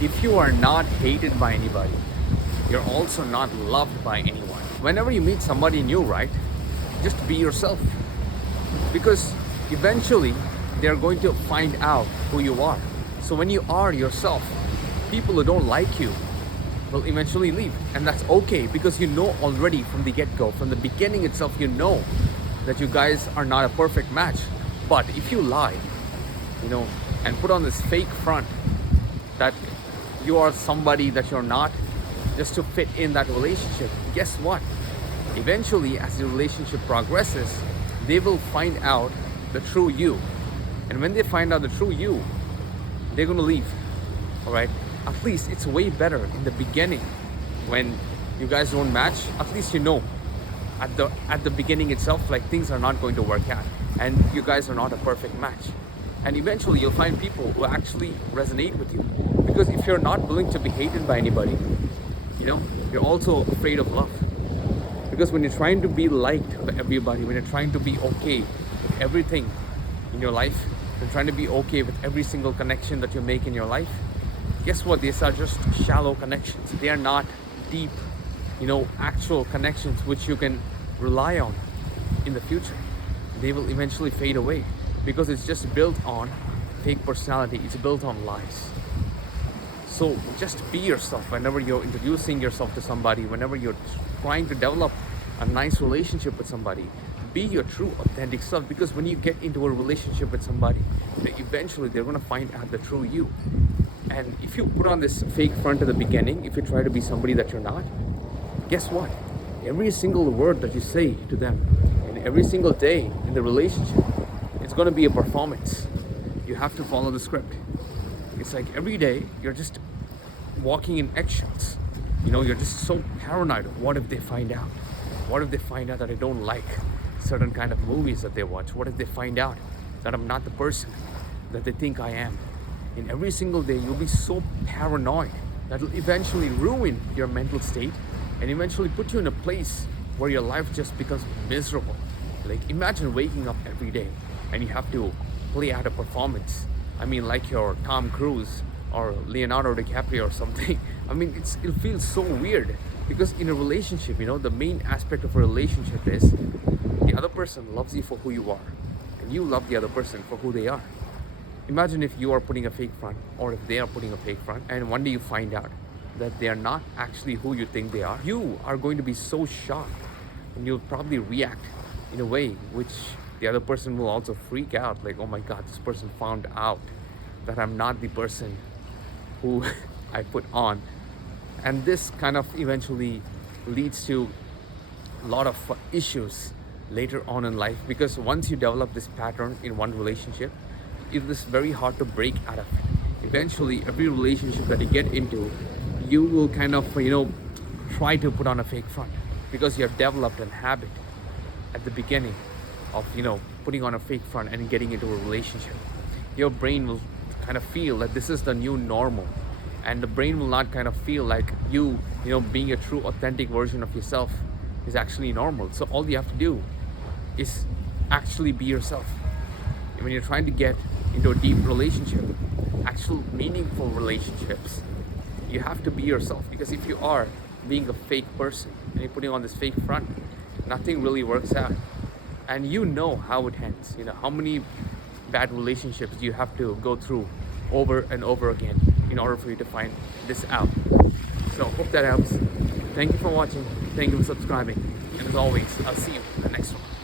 if you are not hated by anybody, you're also not loved by anyone. Whenever you meet somebody new, right, just be yourself, because eventually they're going to find out who you are. So when you are yourself, people who don't like you will eventually leave, and that's okay, because you know already from the get-go, from the beginning itself, you know that you guys are not a perfect match. But if you lie, and put on this fake front that you are somebody that you're not, just to fit in that relationship, guess what? Eventually, as the relationship progresses, they will find out the true you. And when they find out the true you, they're gonna leave. All right? At least it's way better in the beginning when you guys don't match. At least you know at the beginning itself, like, things are not going to work out and you guys are not a perfect match. And eventually you'll find people who actually resonate with you. Because if you're not willing to be hated by anybody, you're also afraid of love. Because when you're trying to be liked by everybody, when you're trying to be okay with everything in your life, you're trying to be okay with every single connection that you make in your life, guess what? These are just shallow connections. They are not deep, actual connections which you can rely on in the future. They will eventually fade away because it's just built on fake personality. It's built on lies. So just be yourself whenever you're introducing yourself to somebody, whenever you're trying to develop a nice relationship with somebody. Be your true, authentic self, because when you get into a relationship with somebody, eventually they're going to find out the true you. And if you put on this fake front at the beginning, if you try to be somebody that you're not, guess what? Every single word that you say to them and every single day in the relationship, it's going to be a performance. You have to follow the script. It's like every day you're just walking in eggshells. You're just so paranoid. What if they find out? What if they find out that I don't like certain kind of movies that they watch? What if they find out that I'm not the person that they think I am? And every single day you'll be so paranoid that will eventually ruin your mental state and eventually put you in a place where your life just becomes miserable. Like, imagine waking up every day and you have to play out a performance. Like you're Tom Cruise or Leonardo DiCaprio or something. It feels so weird, because in a relationship, the main aspect of a relationship is the other person loves you for who you are and you love the other person for who they are. Imagine if you are putting a fake front, or if they are putting a fake front, and one day you find out that they are not actually who you think they are. You are going to be so shocked, and you'll probably react in a way which the other person will also freak out, like, oh my God, this person found out that I'm not the person who I put on. And this kind of eventually leads to a lot of issues later on in life, because once you develop this pattern in one relationship, it is very hard to break out of it. Eventually, every relationship that you get into, you will kind of, try to put on a fake front, because you have developed a habit at the beginning of, putting on a fake front and getting into a relationship. Your brain will kind of feel that this is the new normal, and the brain will not kind of feel like you being a true, authentic version of yourself is actually normal. So all you have to do is actually be yourself. When you're trying to get into a deep relationship, actual meaningful relationships, you have to be yourself. Because if you are being a fake person and you're putting on this fake front, nothing really works out. And you know how it ends. How many bad relationships you have to go through over and over again in order for you to find this out. So hope that helps. Thank you for watching. Thank you for subscribing. And as always, I'll see you in the next one.